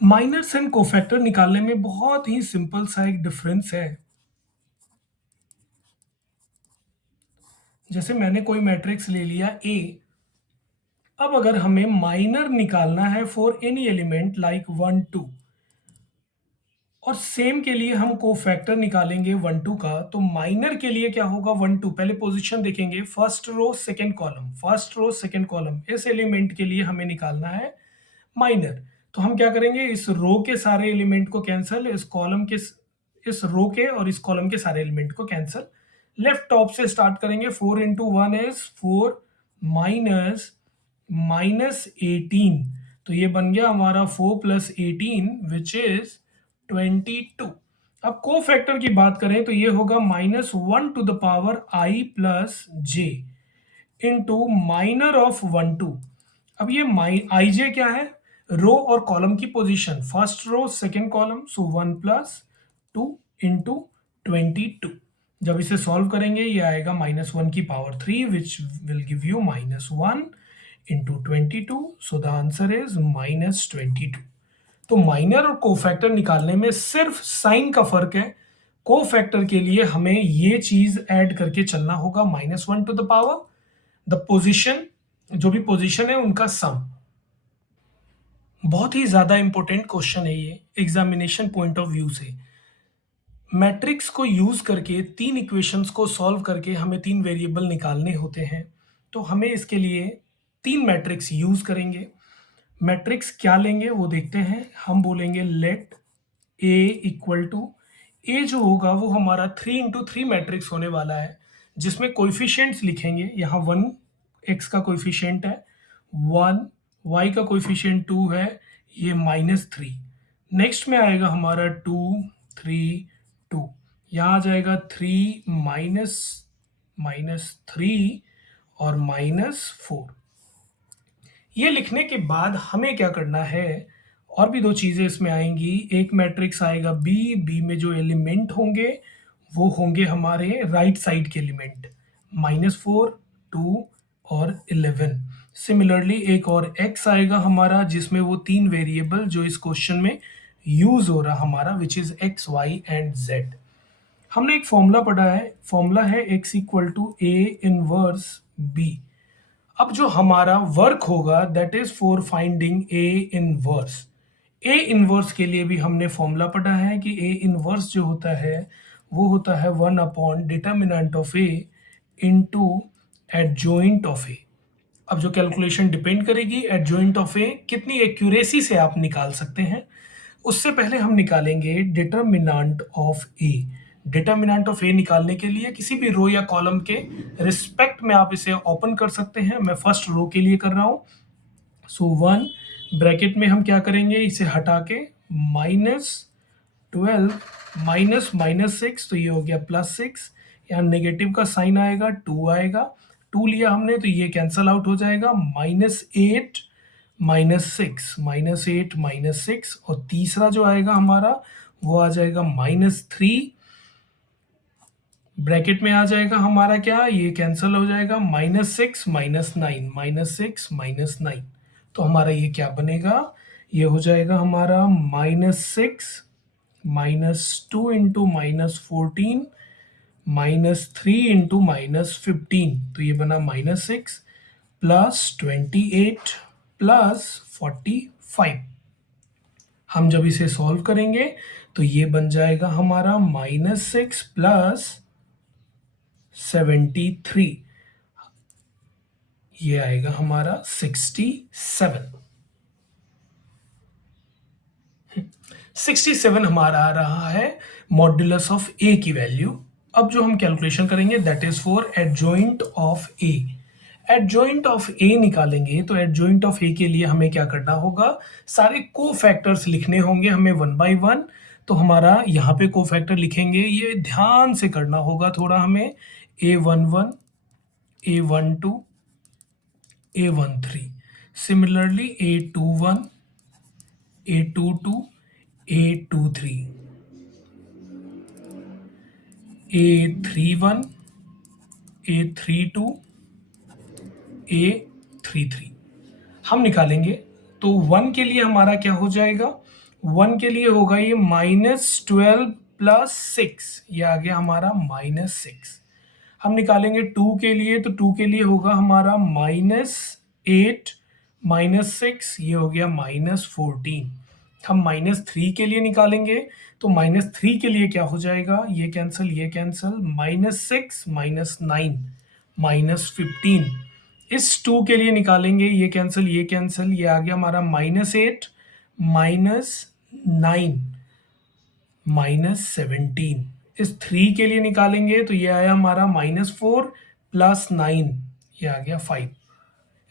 Miners and cofactor निकालने में बहुत ही सिंपल सा एक डिफरेंस है। जैसे मैंने कोई मैट्रिक्स ले लिया ए, अब अगर हमें माइनर निकालना है फॉर एनी एलिमेंट लाइक 1 2, और सेम के लिए हम कोफैक्टर निकालेंगे 1 2 का, तो माइनर के लिए क्या होगा 1 2, पहले पोजीशन देखेंगे, first row second column, first row second column, इस एलिमेंट के लिए हमें निकालना है माइनर। तो हम क्या करेंगे, इस रो के सारे एलिमेंट को कैंसिल, इस कॉलम के, इस रो के और इस कॉलम के सारे एलिमेंट को कैंसिल, लेफ्ट टॉप से स्टार्ट करेंगे। 4 into one is 4 minus minus 18, तो ये बन गया हमारा 4 प्लस 18 विच इज 22। अब को फैक्टर की बात करें तो ये होगा -1 to the power i plus j into minor of 1 2। अब ये आई जे क्या है, रो और कॉलम की position, first row second column, so 1 plus 2 into 22। जब इसे सॉल्व करेंगे ये आएगा -1 की power 3 which will give you -1 into 22, so the answer is -22। तो माइनर और कोफैक्टर निकालने में सिर्फ साइन का फर्क है। कोफैक्टर के लिए हमें ये चीज ऐड करके चलना होगा, -1 to the power the position, जो भी पोजीशन है उनका सम। बहुत ही ज्यादा इंपॉर्टेंट क्वेश्चन है ये एग्जामिनेशन पॉइंट ऑफ व्यू से। मैट्रिक्स को यूज करके तीन इक्वेशंस को सॉल्व करके हमें तीन वेरिएबल निकालने होते हैं, तो हमें इसके लिए तीन मैट्रिक्स यूज करेंगे। मैट्रिक्स क्या लेंगे वो देखते हैं। हम बोलेंगे लेट ए इक्वल टू, ए जो होगा वो हमारा 3 इंटू 3 मैट्रिक्स होने वाला है, जिसमें कोएफिशिएंट्स लिखेंगे। यहाँ 1 एक्स का कोएफिशिएंट है, 1 वाई का कोएफिशिएंट 2 है, ये -3। नेक्स्ट में आएगा हमारा 2 3 2, यहाँ आ जाएगा 3 माइनस -3 और -4। ये लिखने के बाद हमें क्या करना है, और भी दो चीजें इसमें आएंगी। एक मैट्रिक्स आएगा बी, बी में जो एलिमेंट होंगे वो होंगे हमारे राइट साइड के एलिमेंट, -4 2 और 11। सिमिलरली एक और एक्स आएगा हमारा, जिसमें वो तीन वेरिएबल जो इस क्वेश्चन में यूज हो रहा हमारा, which is x y and z. हमने एक फॉर्मूला पढ़ा है, फॉर्मूला है x equal to A inverse B. अब जो हमारा वर्क होगा that is for finding A inverse. A inverse के लिए भी हमने फॉर्मूला पढ़ा है कि ए इनवर्स जो होता है वो होता है 1 upon determinant of A into adjoint of A. अब जो कैलकुलेशन डिपेंड करेगी एडजॉइंट ऑफ ए कितनी एक्यूरेसी से आप निकाल सकते हैं। उससे पहले हम निकालेंगे determinant of A. Determinant of A निकालने के लिए किसी भी रो या कॉलम के रिस्पेक्ट में आप इसे ओपन कर सकते हैं। मैं फर्स्ट रो के लिए कर रहा हूं, सो 1 ब्रैकेट में हम क्या करेंगे, इसे हटा के -12 -6, तो ये हो गया +6। यहाँ नेगेटिव का साइन आएगा, 2 आएगा, 2 लिया हमने तो ये कैंसल आउट हो जाएगा, -8 -6 -8 -6, और तीसरा जो आएगा हमारा वो आ जाएगा -3। ब्रैकेट में आ जाएगा हमारा क्या, ये कैंसल हो जाएगा, -6 -9 -6 -9। तो हमारा ये क्या बनेगा, ये हो जाएगा हमारा -6 -2 इंटू -14 -3 इंटू -15, तो ये बना -6 +28 +45। हम जब इसे सॉल्व करेंगे तो ये बन जाएगा हमारा -6 +73, ये आएगा हमारा 67 हमारा आ रहा है मॉड्यूलस ऑफ ए की वैल्यू। अब जो हम कैलकुलेशन करेंगे that is for adjoint of A. Adjoint of A निकालेंगे तो एडजॉइंट ऑफ ए के लिए हमें क्या करना होगा, सारे को फैक्टर्स लिखने होंगे हमें 1 बाय 1। तो हमारा यहाँ पे को फैक्टर लिखेंगे, ये ध्यान से करना होगा थोड़ा हमें। A11 A12 A13, similarly A21 A22 A23 A31 A32 A33 हम निकालेंगे। तो 1 के लिए हमारा क्या हो जाएगा, 1 के लिए होगा ये -12 प्लस 6, ये आ गया हमारा -6। हम निकालेंगे 2 के लिए, तो 2 के लिए होगा हमारा -8 -6, ये हो गया -14। हम -3 के लिए निकालेंगे, तो -3 के लिए क्या हो जाएगा, ये कैंसिल -6 -9 -15। इस 2 के लिए निकालेंगे, ये कैंसिल ये आ गया हमारा -8 -9 -17। इस 3 के लिए निकालेंगे तो ये आया हमारा -4 प्लस 9, ये आ गया 5।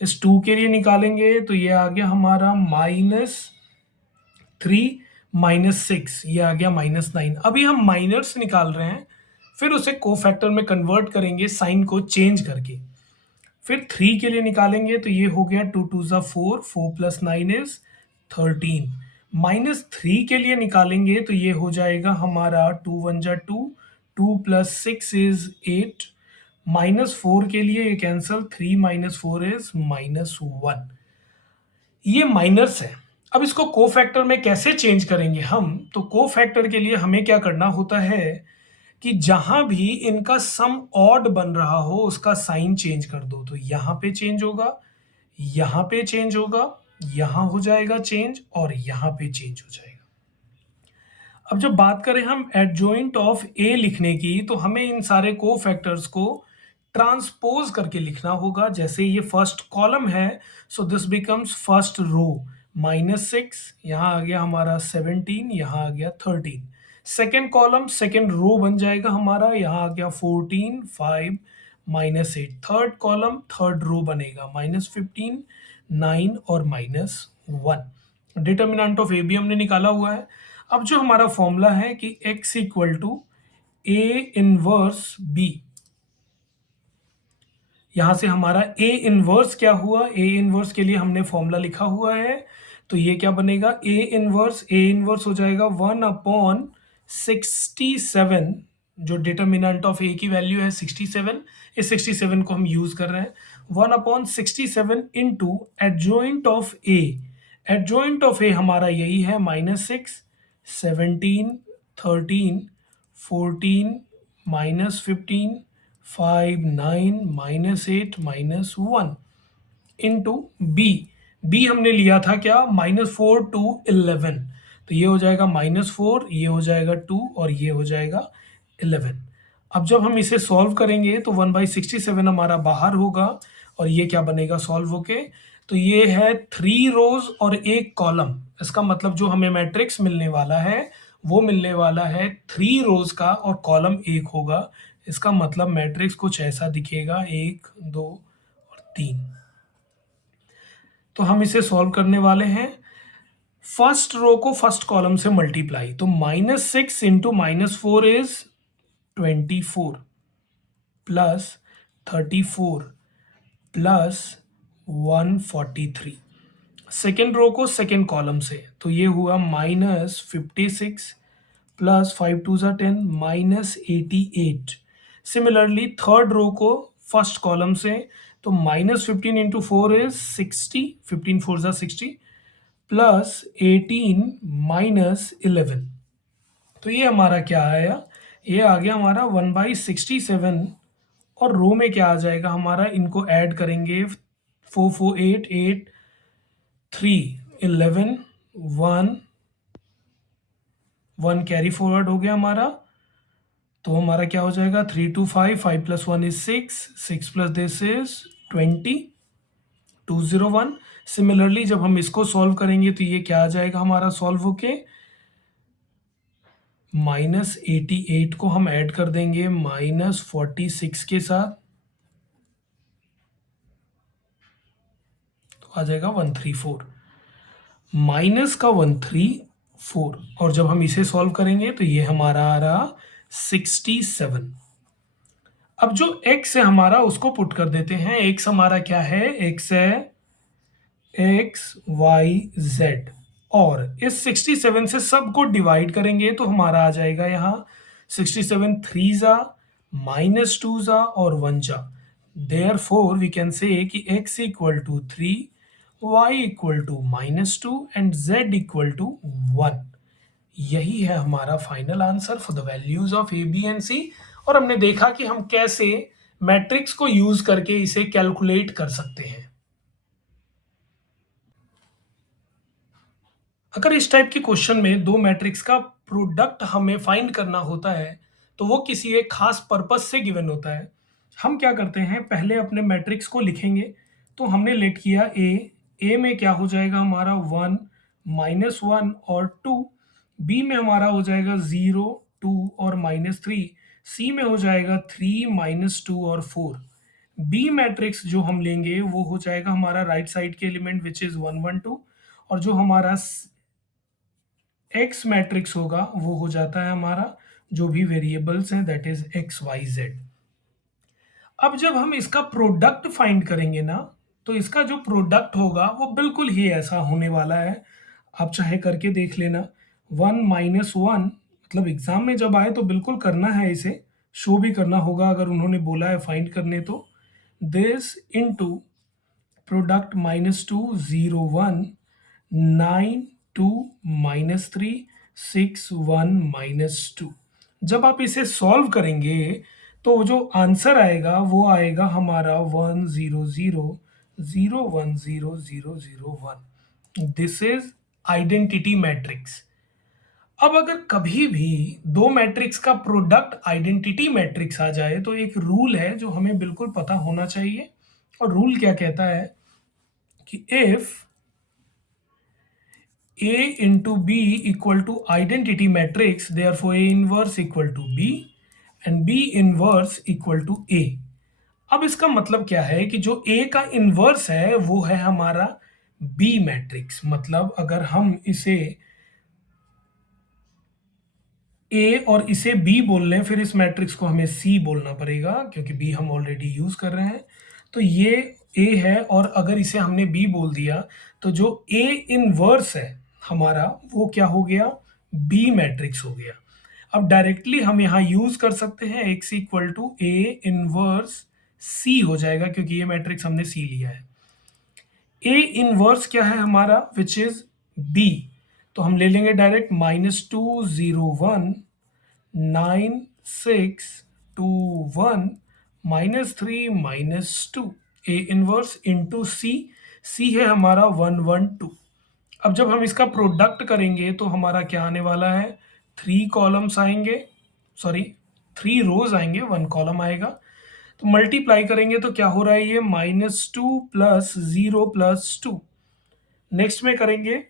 इस 2 के लिए निकालेंगे तो ये आ गया हमारा -3 -6, ये आ गया -9। अभी हम माइनर्स निकाल रहे हैं, फिर उसे कोफैक्टर में कन्वर्ट करेंगे साइन को चेंज करके। फिर 3 के लिए निकालेंगे तो ये हो गया 2 2 ज़ा 4, 4 प्लस 9 इज 13। -3 के लिए निकालेंगे तो ये हो जाएगा हमारा 2 1 ज़ा 2, 2 प्लस 6 इज 8। -4 के लिए ये कैंसिल, 3 -4 इज -1। ये माइनर्स है। अब इसको कोफैक्टर में कैसे चेंज करेंगे हम, तो कोफैक्टर के लिए हमें क्या करना होता है कि जहां भी इनका सम ऑड बन रहा हो उसका साइन चेंज कर दो। तो यहां पे चेंज होगा, यहां पे चेंज होगा, यहां हो जाएगा चेंज, और यहां पे चेंज हो जाएगा। अब जब बात करें हम एडजॉइंट ऑफ ए लिखने की, तो हमें इन सारे कोफैक्टर्स को ट्रांसपोज करके लिखना होगा। जैसे ये फर्स्ट कॉलम है, so this becomes first row. -6, यहाँ आ गया हमारा 17, यहाँ आ गया 13। सेकेंड कॉलम सेकेंड रो बन जाएगा हमारा, यहाँ आ गया 14, 5, -8। थर्ड कॉलम थर्ड रो बनेगा, -15, 9 और -1। डिटर्मिनेंट ऑफ ए भी हमने निकाला हुआ है। अब जो हमारा फॉर्मूला है कि x equal to A inverse B, यहां से हमारा ए इनवर्स क्या हुआ, ए इनवर्स के लिए हमने फॉर्मूला लिखा हुआ है। तो ये क्या बनेगा, ए इनवर्स हो जाएगा 1/67। जो डिटर्मिनेंट ऑफ ए की वैल्यू है 67, इस 67 को हम यूज कर रहे हैं। 1/67 into adjoint of A. Adjoint of A हमारा यही है -6, 17, 13, 14, -15, 5, 9, -8, -1 इंटू बी। बी हमने लिया था क्या, -4 to 11। तो ये हो जाएगा -4, ये हो जाएगा 2 और ये हो जाएगा 11। अब जब हम इसे सॉल्व करेंगे तो 1/67 हमारा बाहर होगा, और ये क्या बनेगा सॉल्व होके, तो ये है 3 रोज और 1 कॉलम। इसका मतलब जो हमें मैट्रिक्स मिलने वाला है वो मिलने वाला है 3 रोज का, और कॉलम 1 होगा। इसका मतलब मैट्रिक्स कुछ ऐसा दिखेगा, 1 2 और 3। तो हम इसे सॉल्व करने वाले हैं। फर्स्ट रो को फर्स्ट कॉलम से मल्टीप्लाई, तो -6 into -4 is 24 plus 34 plus 143। Second row को सेकेंड कॉलम से, तो ये हुआ -56 प्लस 5 2 ज़ा 10 -88। सिमिलरली थर्ड रो को फर्स्ट कॉलम से, तो -15 इंटू 4 इज 60, 15 4 ज़ा 60 प्लस 18 -11। तो ये हमारा क्या आया, ये आ गया हमारा 1/67। और रो में क्या आ जाएगा हमारा, इनको ऐड करेंगे, 4 4 8 8 3 11 1 1 कैरी फॉरवर्ड हो गया हमारा। तो हमारा क्या हो जाएगा, 3 2 5, 5 plus 1 is 6, 6 plus this is 20, 201। Similarly जब हम इसको सॉल्व करेंगे तो ये क्या आ जाएगा हमारा सॉल्व होके, -88 को हम ऐड कर देंगे -46 के साथ, तो आ जाएगा 134, माइनस का 134। और जब हम इसे सॉल्व करेंगे तो ये हमारा आ रहा 67। अब जो x है हमारा उसको पुट कर देते हैं। x हमारा क्या है, x है x y z, और इस 67 से सबको डिवाइड करेंगे तो हमारा आ जाएगा यहाँ 67 3 जा -2 जा और 1 जा। देयरफॉर वी कैन से कि x equal to 3 y equal to -2 and z equal to 1। यही है हमारा final answer for the values of A B and C. और हमने देखा कि हम कैसे मैट्रिक्स को यूज करके इसे कैलकुलेट कर सकते हैं। अगर इस टाइप के क्वेश्चन में दो मैट्रिक्स का प्रोडक्ट हमें फाइंड करना होता है तो वो किसी एक खास पर्पस से गिवन होता है। हम क्या करते हैं, पहले अपने मैट्रिक्स को लिखेंगे। तो हमने लेट किया ए में क्या हो जाएगा हमारा 1 -1 और 2। बी में हमारा हो जाएगा 0 2 और -3। सी में हो जाएगा 3 -2 और 4। बी मैट्रिक्स जो हम लेंगे वो हो जाएगा हमारा राइट साइड के एलिमेंट विच इज 1 1 2। और जो हमारा एक्स मैट्रिक्स होगा वो हो जाता है हमारा जो भी वेरिएबल्स हैं that is x y z. अब जब हम इसका प्रोडक्ट फाइंड करेंगे ना, तो इसका जो प्रोडक्ट होगा वो बिल्कुल ही ऐसा होने वाला है। आप चाहे करके देख लेना। 1 -1 मतलब एग्जाम में जब आए तो बिल्कुल करना है, इसे शो भी करना होगा अगर उन्होंने बोला है फाइंड करने तो। This into product -2 0 1 9 2 -3 6 1 -2। जब आप इसे सॉल्व करेंगे तो जो आंसर आएगा वो आएगा हमारा 1 0 0 0 1 0 0 0 1। This is identity matrix. अब अगर कभी भी दो मैट्रिक्स का प्रोडक्ट आइडेंटिटी मैट्रिक्स आ जाए तो एक रूल है जो हमें बिल्कुल पता होना चाहिए। और रूल क्या कहता है कि if A into B equal to identity matrix, therefore A inverse equal to B and B inverse equal to A। अब इसका मतलब क्या है कि जो A का इन्वर्स है वो है हमारा B मैट्रिक्स। मतलब अगर हम इसे A और इसे B बोल लें फिर इस मैट्रिक्स को हमें C बोलना पड़ेगा क्योंकि B हम ऑलरेडी यूज कर रहे हैं। तो ये A है और अगर इसे हमने B बोल दिया तो जो A इनवर्स है हमारा वो क्या हो गया, B मैट्रिक्स हो गया। अब डायरेक्टली हम यहाँ यूज कर सकते हैं x equal to A inverse C हो जाएगा क्योंकि ये मैट्रिक्स हमने C लिया है। A इनवर्स क्या है हमारा विच इज B, तो हम ले लेंगे direct -2 0 1 9 6 2 1 -3 -2। A inverse into C है हमारा 1 1 2। अब जब हम इसका प्रोडक्ट करेंगे तो हमारा क्या आने वाला है, 3 कॉलम्स आएंगे, सॉरी 3 रोज आएंगे, 1 कॉलम आएगा। तो मल्टीप्लाई करेंगे तो क्या हो रहा है, ये -2 प्लस 0 प्लस 2। नेक्स्ट में करेंगे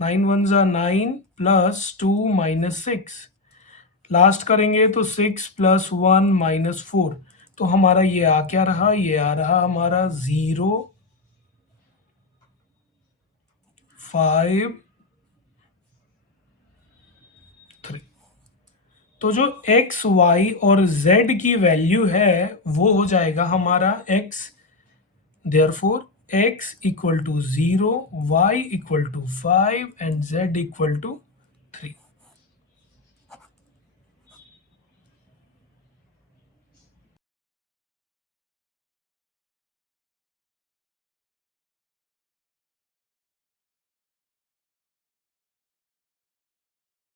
9 1 जा 9 प्लस 2 -6। लास्ट करेंगे तो 6 प्लस 1 -4। तो हमारा ये आ क्या रहा, ये आ रहा हमारा 0 5 3। तो जो x y और z की वैल्यू है वो हो जाएगा हमारा x, therefore x equal to 0 y equal to 5 and z equal to